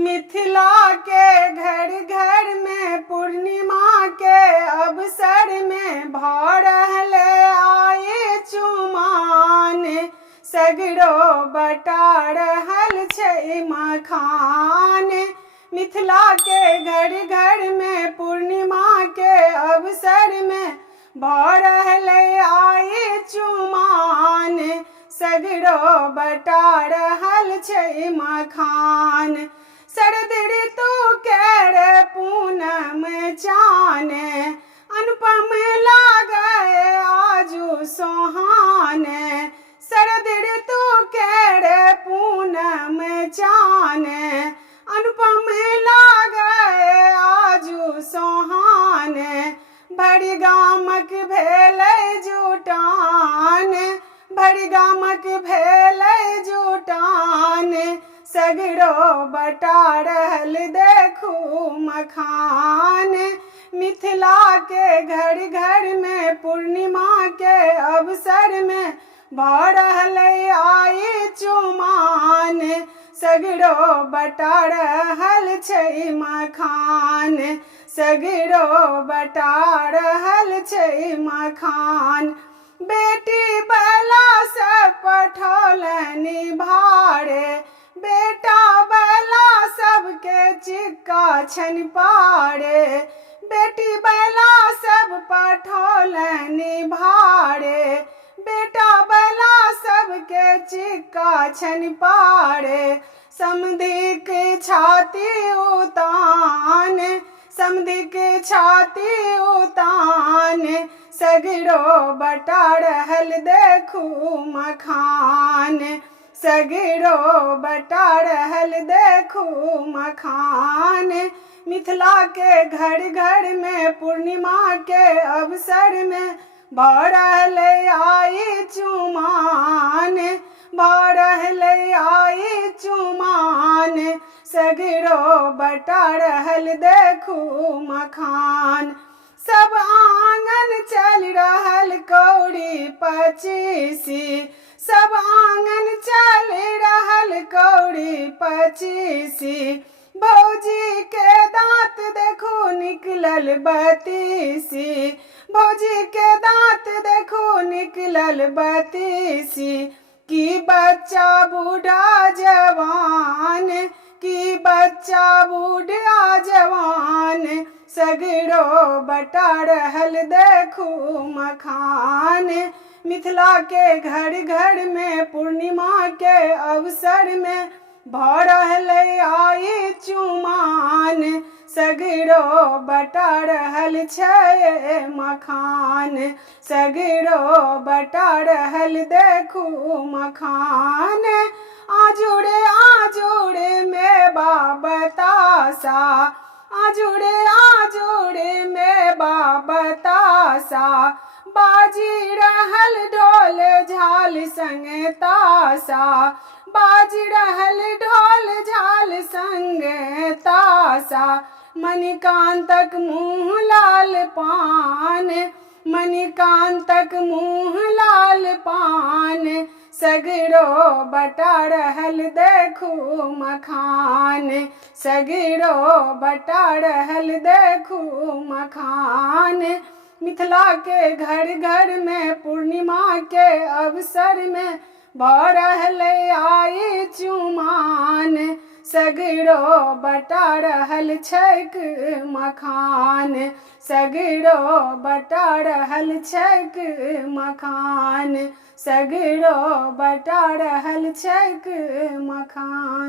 मिथिला के घर घर में पूर्णिमा के अवसर में भऽ रहल आए चुमान। सगरो बटा रहल छै मखान। मिथिला के घर घर में पूर्णिमा के अवसर में भऽ रहल आए चुमान। सगरो बटा रहल छै मखान। शरद ऋतु केर पूनम चान, अनुपम लागे आजू सोहान। शरद ऋतु केर पूनम चान, अनुपम लागे आजू सोहान। भरि गामक भेलै जुटान, भरि गामक भेलै जुटान। सगरो बटा रहल देखू मखान। मिथिला के घर घर में पूर्णिमा के अवसर में भऽ रहल आए चुमान। सगरो बटा रहल छै मखान। सगरो बटा रहल छै मखान। बेटी बैला से पठौलनि भारे, बेटा बैला सबके चिक्का छनि पारे। बेटी बैला सब पठौलनि भारे, बेटा बैला सबके चिक्का छनि पारे। समधिक छाती उतान, समधिक छाती उतान। सगरो बटा रहल देखू मखान। सगरो बटा रहल देखू मखान। मिथिला के घर घर में पूर्णिमा के अवसर में भऽ रहल आए चुमान। भऽ रहल आए चुमान। सगरो बटा रहल देखू मखान। सब आंगन चल रहल कौड़ी पचीसी, सब आंगन चल रहल कौड़ी पचीसी। भौजी के दांत देखू निकलल बतीसी, भौजी के दांत देखू निकलल बतीसी। की बच्चा बूढ़ा जवान, की बच्चा बूढ़ा जवान। सगरो बटा रहल देखू मखान। मिथिला के घर घर में पूर्णिमा के अवसर में भऽ रहल आए चुमान। सगरो बटा रहल छै मखान। सगरो बटा रहल देखू मखान। आजुड़े आजुड़े मेवा बतासा, आजुड़े आजुड़े मेवा बतासा। बाजी रहल ढोल झाल संगे तासा, बाजी रहल ढोल झाल संगे तासा। मणिकांतक मुँह लाल पान, मणिकांतक मुँह लाल पान। सगरो बटा रहल देखू मखान। सगरो बटा रहल देखू मखान। मिथिला के घर घर में पूर्णिमा के अवसर में भऽ रहल आए चुमान। सगरो बटा रहल छैक मखान। सगरो बटा रहल छैक मखान। सगरो बटा रहल छैक मखान।